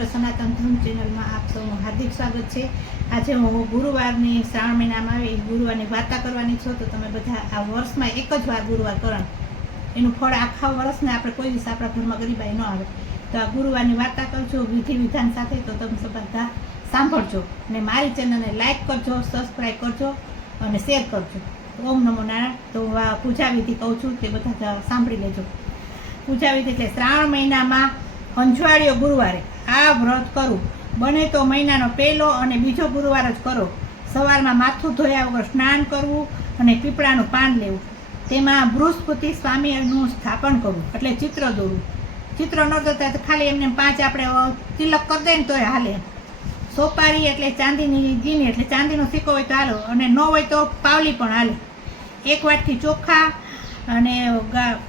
પવિત્ર સનાતન ધર્મ ચેનલમાં આપ સૌનું હાર્દિક સ્વાગત છે। આજે હું ગુરુવારની શ્રાવણ મહિનામાં આવી ગુરુવારની વાર્તા કરવાની છું। તો તમે બધા આ વર્ષમાં એક જ વાર ગુરુવાર કરો, એનું ફળ આખા વર્ષને આપણે કોઈ દિવસ આપણા ઘરમાં ગરીબાઈ ન આવે। તો આ ગુરુવારની વાર્તા કરજો વિધિ વિધાન સાથે, તો તમે બધા સાંભળજો અને મારી ચેનલને લાઈક કરજો, સબસ્ક્રાઈબ કરજો અને શેર કરજો। ઓમ નમો નારાયણ। તો પૂજા વિધિ કહું છું તે બધા સાંભળી લેજો। પૂજા વિધિ એટલે શ્રાવણ મહિનામાં અંજવાળિયો ગુરુવારે આ વ્રત કરવું, બને તો મહિનાનો પહેલો અને બીજો ગુરુવાર જ કરો। સવારમાં માથું ધોયા વગર સ્નાન કરવું અને પીપળાનું પાન લેવું, તેમાં બૃહસ્પતિ સ્વામીનું સ્થાપન કરવું એટલે ચિત્ર દોરવું। ચિત્ર ન દોરતા ખાલી એમને 5 આપણે તિલક કરી દઈએ ને તોય હાલે। સોપારી એટલે ચાંદીની ગીની એટલે ચાંદીનો સિક્કો હોય તો હાલો, અને ન હોય તો પાવલી પણ હાલે। 1 વાટકી ચોખા અને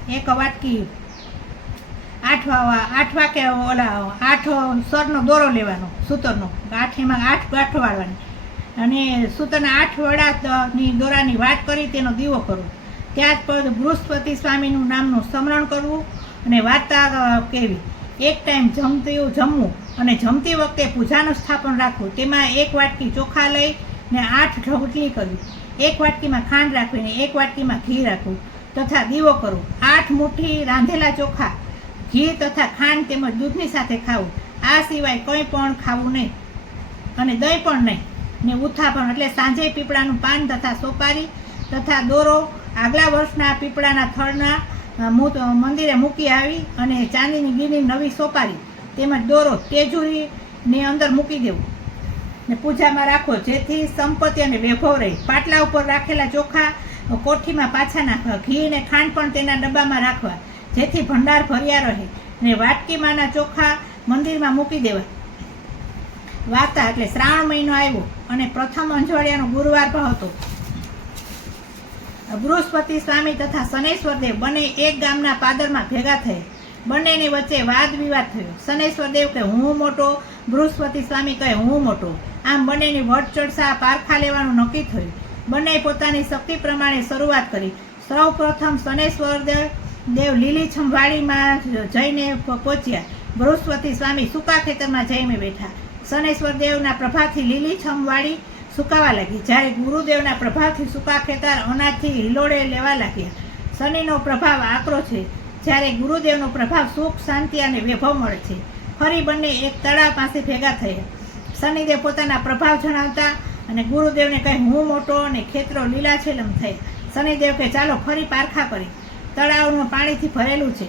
1 વાટકી 8 વાકે ઓલા 8 સરનો દોરો લેવાનો, સૂતરનો 8 એમાં 8 ગાંઠો વાળવાની, અને સૂતરના 8 વડાની દોરાની વાટ કરી તેનો દીવો કરવો। ત્યારબાદ બૃહસ્પતિ સ્વામીનું નામનું સ્મરણ કરવું અને વાર્તા કહેવી। એક ટાઈમ જમવું અને જમતી વખતે પૂજાનું સ્થાપન રાખવું। તેમાં 1 વાટકી ચોખા લઈને 8 રોટલી કરવી, 1 વાટકીમાં ખાંડ રાખવી અને 1 વાટકીમાં ઘી રાખવું તથા દીવો કરવો। 8 મુઠ્ઠી રાંધેલા ચોખા, ઘી તથા ખાંડ તેમજ દૂધની સાથે ખાવું। આ સિવાય કંઈ પણ ખાવું નહીં અને દહીં પણ નહીં ને ઉથાપન એટલે સાંજે પીપળાનું પાન તથા સોપારી તથા દોરો આગલા વર્ષના પીપળાના થળના મંદિરે મૂકી આવી અને ચાંદીની ગીની નવી સોપારી તેમજ દોરો તેજુરીની અંદર મૂકી દેવું ને પૂજામાં રાખો, જેથી સંપત્તિ અને વૈભવ રહે। પાટલા ઉપર રાખેલા ચોખા કોઠીમાં પાછા નાખવા, ઘી અને ખાંડ પણ તેના ડબ્બામાં રાખવા, જેથી ભંડાર ભર્યા રહે ને વાટકીમાંના ચોખા મંદિરમાં મૂકી દેવા। વાર્તા એટલે શ્રાવણ મહિનો આવ્યો અને પ્રથમ અંજવાળિયાનો ગુરુવાર પણ હતો। બૃહસ્પતિ સ્વામી તથા શનૈશ્વર દેવ બંને એક ગામના પાદરમાં ભેગા થયા। બંનેની વચ્ચે વાદ વિવાદ થયો। શનૈશ્વર દેવ કહે હું મોટો, બૃહસ્પતિ સ્વામી કહે હું મોટો। આમ બંનેની વટચડસા પારખા લેવાનું નક્કી થયું। બંને પોતાની શક્તિ પ્રમાણે શરૂઆત કરી। સૌ પ્રથમ શનૈશ્વર દેવ લીલીછમ વાડીમાં જઈને પહોંચ્યા। બૃહસ્પતિ સ્વામી સૂકા ખેતરમાં જઈને બેઠા। શનૈશ્વર દેવના પ્રભાવથી લીલીછમ વાડી સુકાવા લાગી, જ્યારે ગુરુદેવના પ્રભાવથી સૂકા ખેતર અનાજથી હિલોડે લેવા લાગ્યા। શનિનો પ્રભાવ આકરો છે, જ્યારે ગુરુદેવનો પ્રભાવ સુખ, શાંતિ અને વૈભવ મળે છે। ફરી બંને એક તળાવ પાસે ભેગા થયા। શનિદેવ પોતાના પ્રભાવ જણાવતા અને ગુરુદેવને કહે હું મોટો અને ખેતરો લીલાછેલમ થયા। શનિદેવ કહે ચાલો ફરી પારખા કરી। તળાવનું પાણીથી ભરેલું છે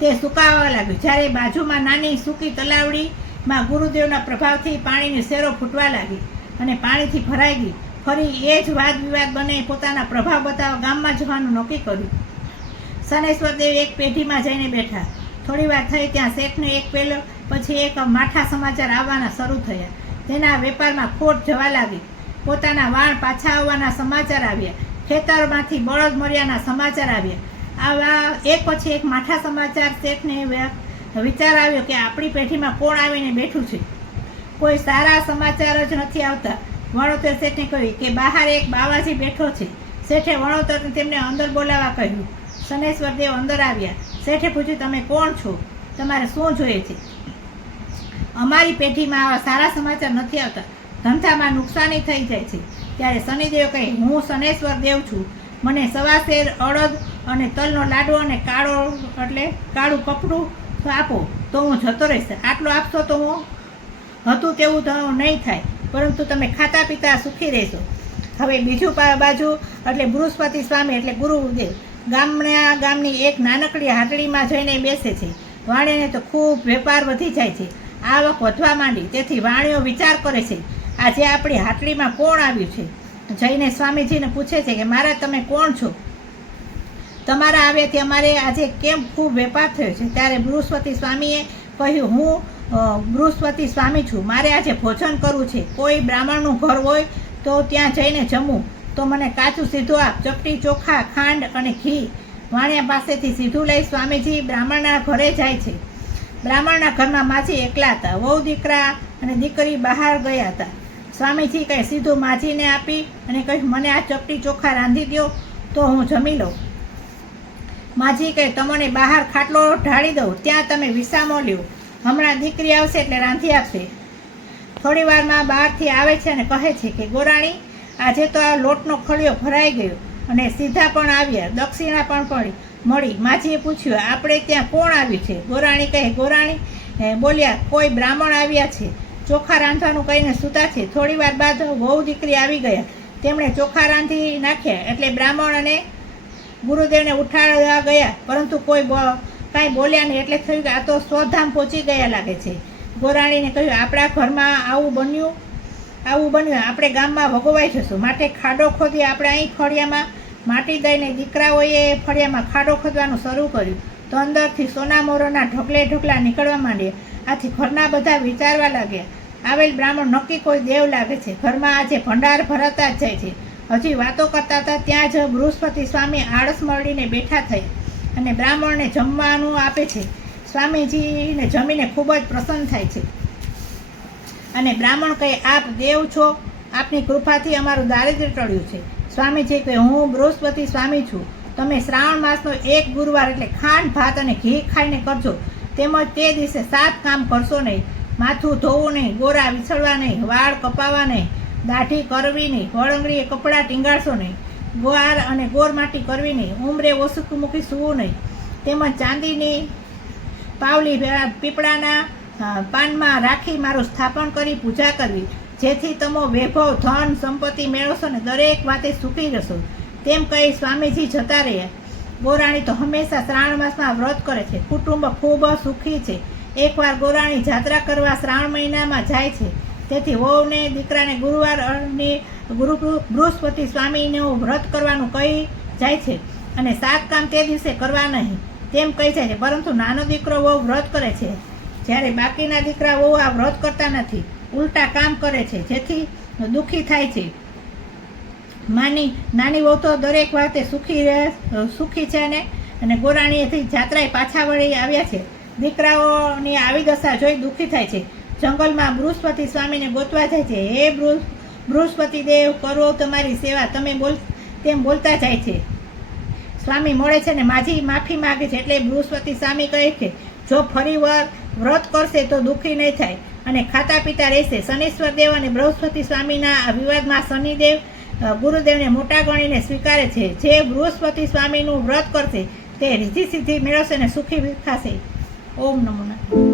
તે સુકાવા લાગ્યું, જ્યારે બાજુમાં નાની સૂકી તલાવડીમાં ગુરુદેવના પ્રભાવથી પાણીની શેરો ફૂટવા લાગી અને પાણીથી ભરાઈ ગઈ। ફરી એ જ વાદ વિવાદ બને પોતાના પ્રભાવ બતાવવા ગામમાં જવાનું નક્કી કર્યું। શનૈશ્વર દેવ એક પેઢીમાં જઈને બેઠા। થોડી વાર થઈ ત્યાં શેઠને એક પેલો પછી એક માઠા સમાચાર આવવાના શરૂ થયા। તેના વેપારમાં ખોટ જવા લાગી। પોતાના વાણ પાછા આવવાના સમાચાર આવ્યા। ખેતરમાંથી બળદ મર્યાના સમાચાર આવ્યા। આવા એક પછી એક માઠા સમાચાર શેઠને વિચાર આવ્યો કે આપણી પેઢીમાં કોણ આવીને બેઠું છે, કોઈ સારા સમાચાર જ નથી આવતા। વણોતર શેઠને કહ્યું કે બહાર એક બાવાજી બેઠો છે। શેઠે વણોતરને તેમને અંદર બોલાવવા કહ્યું। શનૈશ્વર દેવ અંદર આવ્યા। શેઠે પૂછ્યું તમે કોણ છો, તમારે શું જોઈએ છે? અમારી પેઢીમાં આવા સારા સમાચાર નથી આવતા, ધંધામાં નુકસાની થઈ જાય છે। ત્યારે શનિદેવ કહે હું શનૈશ્વર દેવ છું, મને સવાશેર અડદ અને તલનો લાડવો અને કાળું કપડું આપો તો હું જતો રહીશ। આટલું આપશો તો હું હતું તેવું તો નહીં થાય, પરંતુ તમે ખાતા પીતા સુખી રહેશો। હવે બીજું બાજુ એટલે બૃહસ્પતિ સ્વામી એટલે ગુરુદેવ ગામની એક નાનકડી હાટડીમાં જઈને બેસે છે। વાણીને તો ખૂબ વેપાર વધી જાય છે, આવક વધવા માંડી। તેથી વાણીઓ વિચાર કરે છે આજે આપણી હાટડીમાં કોણ આવ્યું છે? જઈને સ્વામીજીને પૂછે છે કે મહારાજ તમે કોણ છો? તમારા આવ્યાથી અમારે આજે કેમ ખૂબ વેપાર થયો છે? ત્યારે બૃહસ્પતિ સ્વામીએ કહ્યું હું બૃહસ્પતિ સ્વામી છું, મારે આજે ભોજન કરવું છે। કોઈ બ્રાહ્મણનું ઘર હોય તો ત્યાં જઈને જમવું, તો મને કાચું સીધું આપ। ચપટી ચોખા, ખાંડ અને ઘી વાણિયા પાસેથી સીધું લઈ સ્વામીજી બ્રાહ્મણના ઘરે જાય છે। બ્રાહ્મણના ઘરમાં માજી એકલા હતા। વહુ દીકરા અને દીકરી બહાર ગયા હતા। સ્વામીજી કહે સીધું માજીને આપી અને કહ્યું મને આ ચપટી ચોખા રાંધી દો તો હું જમી લઉં। માજી કહે તમને બહાર ખાટલો ઢાળી દઉં, ત્યાં તમે વિસામો લ્યો। હમણાં દીકરી આવશે એટલે રાંધી આપશે. થોડી વારમાં બહારથી આવે છે અને કહે છે કે ગોરાણી, આજે તો આ લોટનો ખળિયો ભરાઈ ગયો અને સીધા પણ આવ્યા, દક્ષિણા પણ મળી. માજીએ પૂછ્યું, આપણે ત્યાં કોણ આવ્યું છે? ગોરાણી કહે, ગોરાણી બોલ્યા, કોઈ બ્રાહ્મણ આવ્યા છે, ચોખા રાંધવાનું કહીને સૂતા છે. થોડી વાર બાદ વહુ દીકરી આવી ગયા. તેમણે ચોખા રાંધી નાખ્યા એટલે બ્રાહ્મણ અને ગુરુદેવને ઉઠાડવા ગયા, પરંતુ કોઈ કાંઈ બોલ્યા નહીં. એટલે થયું કે આ તો સ્વધામ પહોંચી ગયા લાગે છે. ગોરાણીને કહ્યું, આપણા ઘરમાં આવું બન્યું, આપણે ગામમાં ભગવાઈ જશું, માટે ખાડો ખોદી આપણે અહીં ફળિયામાં માટી દઈને દીકરાઓએ ફળિયામાં ખાડો ખોદવાનું શરૂ કર્યું તો અંદરથી સોના મોરોના ઢગલા નીકળવા માંડ્યા. આથી ઘરના બધા વિચારવા લાગ્યા, આવેલ બ્રાહ્મણ નક્કી કોઈ દેવ લાગે છે, ઘરમાં આજે ભંડાર ભરાતા જ જાય છે. હજી વાતો કરતા હતા ત્યાં જ બૃહસ્પતિ સ્વામી આળસ મળીને બેઠા થઈ અને બ્રાહ્મણને જમવાનું આપે છે. સ્વામીજીને જમીને ખૂબ જ પ્રસન્ન થાય છે અને બ્રાહ્મણ કહે, આપ દેવ છો, આપની કૃપાથી અમારું દારિદ્ર્ય ટળ્યું છે. સ્વામીજી કહે, હું બૃહસ્પતિ સ્વામી છું. તમે શ્રાવણ માસનો એક ગુરુવાર એટલે ખાંડ ભાત અને ઘી ખાઈને કરજો. તેમજ તે દિવસે 7 કામ કરશો નહીં. માથું ધોવું નહીં, ગોરા વિછળવા નહીં, વાળ કપાવા નહીં, દાઢી કરવી નહીં, વળંગડીએ કપડાં ટીંગાડશો નહીં, ગોર અને ગોર માટી કરવી નહીં, ઉંમરે ઓસુક મૂકી સૂવું નહીં, તેમજ ચાંદીની પાવલી પીપળાના પાનમાં રાખી મારું સ્થાપન કરી પૂજા કરવી, જેથી તમે વૈભવ ધન સંપત્તિ મેળવશો ને દરેક વાતે સુખી રહેશો. તેમ કહી સ્વામીજી જતા રહ્યા. ગોરાણી તો હંમેશા શ્રાવણ માસમાં વ્રત કરે છે. કુટુંબ ખૂબ સુખી છે. એકવાર ગોરાણી જાત્રા કરવા શ્રાવણ મહિનામાં જાય છે. તેથી વહુને દીકરાને બૃહસ્પતિ સ્વામીનું વ્રત કરવાનું કહી જાય છે અને 7 કામ તે દિવસે કરવા નહીં તેમ કહી જાય છે. પરંતુ નાનો દીકરો વહુ વ્રત કરે છે, જ્યારે બાકીના દીકરા વહુ આ વ્રત કરતા નથી, ઉલટા કામ કરે છે, જેથી દુઃખી થાય છે. નાની વહુ તો દરેક વાતે સુખી છે અને ગોરાણીએથી જાત્રાએ પાછા વળી આવ્યા છે. દીકરાઓની આવી દશા જોઈ દુઃખી થાય છે. જંગલમાં બૃહસ્પતિ સ્વામીને ગોતવા જાય છે. હે બૃહસ્પતિ દેવ, કરો તમારી સેવા, તેમ બોલતા જાય છે. સ્વામી મળે છે ને માજી માફી માગે છે. એટલે બૃહસ્પતિ સ્વામી કહે કે જો ફરી વાર વ્રત કરશે તો દુઃખી નહીં થાય અને ખાતા પીતા રહેશે. શનીશ્વર દેવ અને બૃહસ્પતિ સ્વામીના આ વિવાદમાં શનિદેવ ગુરુદેવને મોટા ગણીને સ્વીકારે છે. જે બૃહસ્પતિ સ્વામીનું વ્રત કરશે તે રીધિ સિદ્ધિ મેળવશે અને સુખી થશે. ઓમ નમો નારાયણ.